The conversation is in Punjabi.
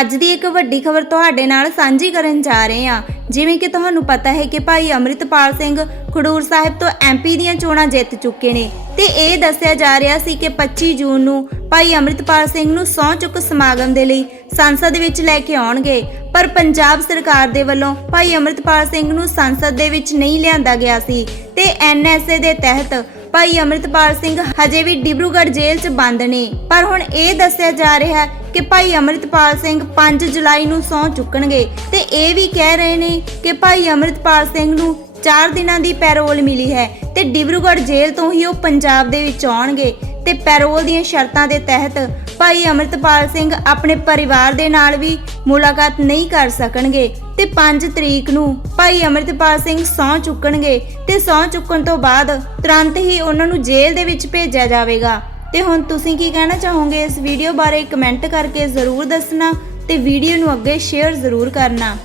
ਅੱਜ ਦੀ ਇੱਕ ਵੱਡੀ ਖਬਰ ਤੁਹਾਡੇ ਨਾਲ ਸਾਂਝੀ ਕਰਨ ਜਾ ਰਹੇ ਹਾਂ। ਜਿਵੇਂ ਕਿ ਤੁਹਾਨੂੰ ਪਤਾ ਹੈ ਕਿ ਭਾਈ ਅੰਮ੍ਰਿਤਪਾਲ ਸਿੰਘ ਖਡੂਰ ਸਾਹਿਬ ਤੋਂ ਐਮਪੀ ਦੀਆਂ ਚੋਣਾਂ ਜਿੱਤ ਚੁੱਕੇ ਨੇ। ਤੇ ਇਹ ਦੱਸਿਆ ਜਾ ਰਿਹਾ ਸੀ ਕਿ 25 ਜੂਨ ਨੂੰ ਭਾਈ ਅੰਮ੍ਰਿਤਪਾਲ ਸਿੰਘ ਨੂੰ ਸਹੁੰ ਚੁੱਕ ਸਮਾਗਮ ਦੇ ਲਈ ਸੰਸਦ ਵਿੱਚ ਲੈ ਕੇ ਆਉਣਗੇ। ਪਰ ਪੰਜਾਬ ਸਰਕਾਰ ਦੇ ਵੱਲੋਂ ਭਾਈ ਅੰਮ੍ਰਿਤਪਾਲ ਸਿੰਘ ਨੂੰ ਸੰਸਦ ਦੇ ਵਿੱਚ ਨਹੀਂ ਲਿਆਂਦਾ ਗਿਆ ਸੀ। ਤੇ ਐਨਐਸਏ ਦੇ ਤਹਿਤ ਭਾਈ ਅੰਮ੍ਰਿਤਪਾਲ ਸਿੰਘ ਹਜੇ ਵੀ ਡਿਬਰੂਗੜ੍ਹ ਜੇਲ੍ਹ 'ਚ ਬੰਦ ਨੇ। ਪਰ ਹੁਣ ਇਹ ਦੱਸਿਆ ਜਾ ਰਿਹਾ ਹੈ ਕਿ ਭਾਈ ਅੰਮ੍ਰਿਤਪਾਲ ਸਿੰਘ 5 ਜੁਲਾਈ ਨੂੰ ਸਹੁੰ ਚੁੱਕਣਗੇ ਤੇ ਇਹ ਵੀ ਕਹਿ ਰਹੇ ਨੇ ਕਿ ਭਾਈ ਅੰਮ੍ਰਿਤਪਾਲ ਸਿੰਘ ਨੂੰ 4 ਦਿਨਾਂ ਦੀ ਪੈਰੋਲ ਮਿਲੀ ਹੈ ਤੇ ਡਿਬਰੂਗੜ੍ਹ ਜੇਲ੍ਹ ਤੋਂ ਹੀ ਉਹ ਪੰਜਾਬ ਦੇ ਵਿੱਚ ਆਉਣਗੇ ਤੇ ਪੈਰੋਲ ਦੀਆਂ ਸ਼ਰਤਾਂ ਦੇ ਤਹਿਤ ਭਾਈ ਅੰਮ੍ਰਿਤਪਾਲ ਸਿੰਘ ਆਪਣੇ ਪਰਿਵਾਰ ਦੇ ਨਾਲ ਵੀ ਮੁਲਾਕਾਤ ਨਹੀਂ ਕਰ ਸਕਣਗੇ ਤੇ 5 ਤਰੀਕ ਨੂੰ ਭਾਈ ਅੰਮ੍ਰਿਤਪਾਲ ਸਿੰਘ ਸਹੁੰ ਚੁੱਕਣਗੇ ਤੇ ਸਹੁੰ ਚੁੱਕਣ ਤੋਂ ਬਾਅਦ ਤੁਰੰਤ ਹੀ ਉਹਨਾਂ ਨੂੰ ਜੇਲ੍ਹ ਦੇ ਵਿੱਚ ਭੇਜਿਆ ਜਾਵੇਗਾ। ਤੇ ਹੁਣ ਤੁਸੀਂ ਕੀ ਕਹਿਣਾ ਚਾਹੋਗੇ? ਇਸ ਵੀਡੀਓ ਬਾਰੇ ਕਮੈਂਟ ਕਰਕੇ ਜ਼ਰੂਰ ਦੱਸਣਾ ਤੇ ਵੀਡੀਓ ਨੂੰ ਅੱਗੇ ਸ਼ੇਅਰ ਜ਼ਰੂਰ ਕਰਨਾ।